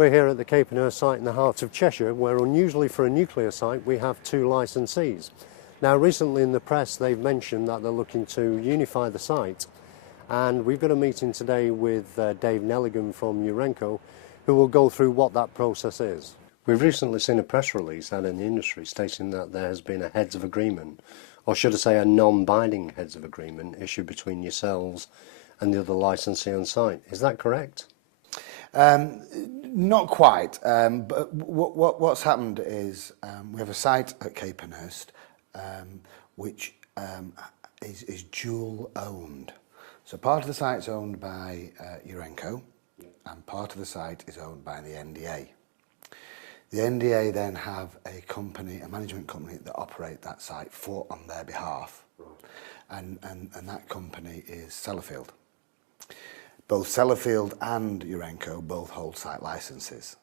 We're here at the Cape and Earth site in the heart of Cheshire, where unusually for a nuclear site we have two licensees. Now recently in the press they've mentioned that they're looking to unify the site, and we've got a meeting today with Dave Nelligan from Urenco, who will go through what that process is. We've recently seen a press release out in the industry stating that there has been a heads of agreement, or should I say a non-binding heads of agreement, issued between yourselves and the other licensee on site. Is that correct? Not quite, but what's happened is we have a site at Cape and Earth which is dual owned. So part of the site's owned by Urenco, and part of the site is owned by the NDA. The NDA then have a company, a management company that operate that site on their behalf, and that company is Sellafield. Both Sellafield and Urenco both hold site licenses.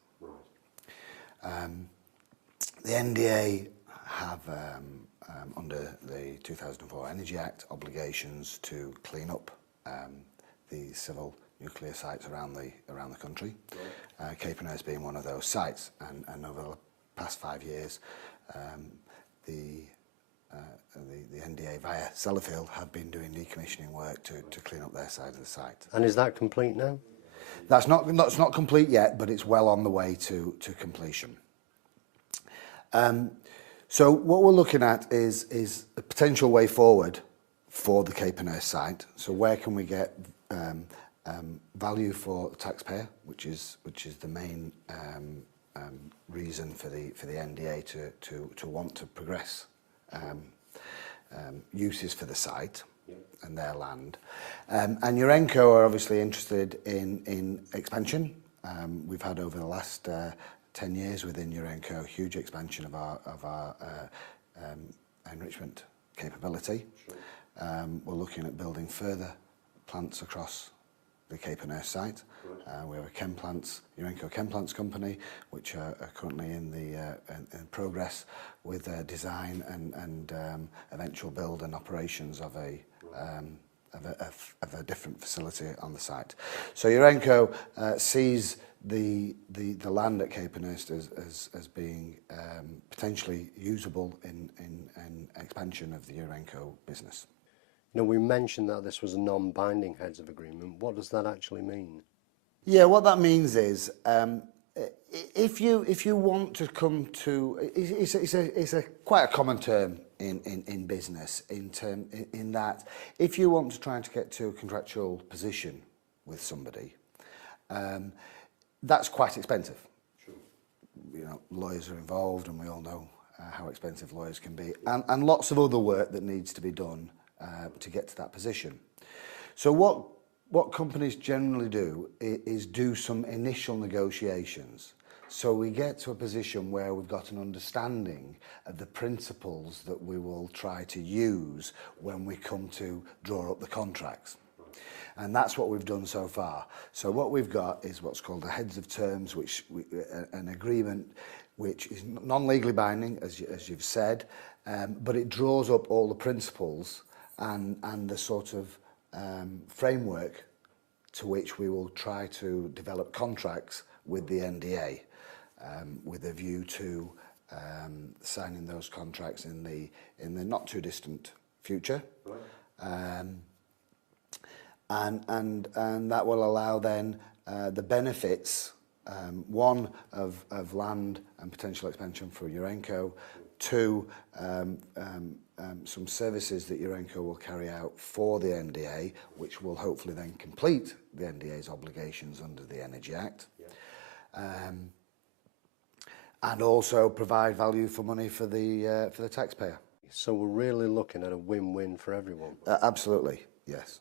The NDA have, under the 2004 Energy Act, obligations to clean up the civil nuclear sites around the country. Cape and Earth being one of those sites, and over the past 5 years, the NDA via Sellafield have been doing decommissioning work to clean up their side of the site. And is that complete now? That's not complete yet, but it's well on the way to completion. So what we're looking at is a potential way forward for the Cape and Earth site. So where can we get value for the taxpayer, which is the main reason for the NDA to want to progress uses for the site and their land. And Urenco are obviously interested in expansion. We've had over the last 10 years within Urenco huge expansion of our enrichment capability. We're looking at building further plants across the Cape and Earth site. We have a Urenco Chem Plants company, which are currently in progress with design and eventual build and operations of a different facility on the site. So Urenco sees the land at Cape and Earth as being potentially usable in expansion of the Urenco business. Now, we mentioned that this was a non-binding heads of agreement. What does that actually mean? Yeah, what that means is if you want to come to, it's a quite a common term in business in that if you want to try to get to a contractual position with somebody, that's quite expensive. Sure. You know, lawyers are involved, and we all know how expensive lawyers can be, and lots of other work that needs to be done to get to that position. So what companies generally do is do some initial negotiations. So we get to a position where we've got an understanding of the principles that we will try to use when we come to draw up the contracts. And that's what we've done so far. So what we've got is what's called a heads of terms, an agreement which is non-legally binding, as you've said, but it draws up all the principles and the sort of framework to which we will try to develop contracts with the NDA, with a view to signing those contracts in the not too distant future. Right. And that will allow then the benefits, one of land and potential expansion for Urenco, two, some services that Urenco will carry out for the NDA, which will hopefully then complete the NDA's obligations under the Energy Act, and also provide value for money for the taxpayer. So we're really looking at a win-win for everyone. Absolutely, yes.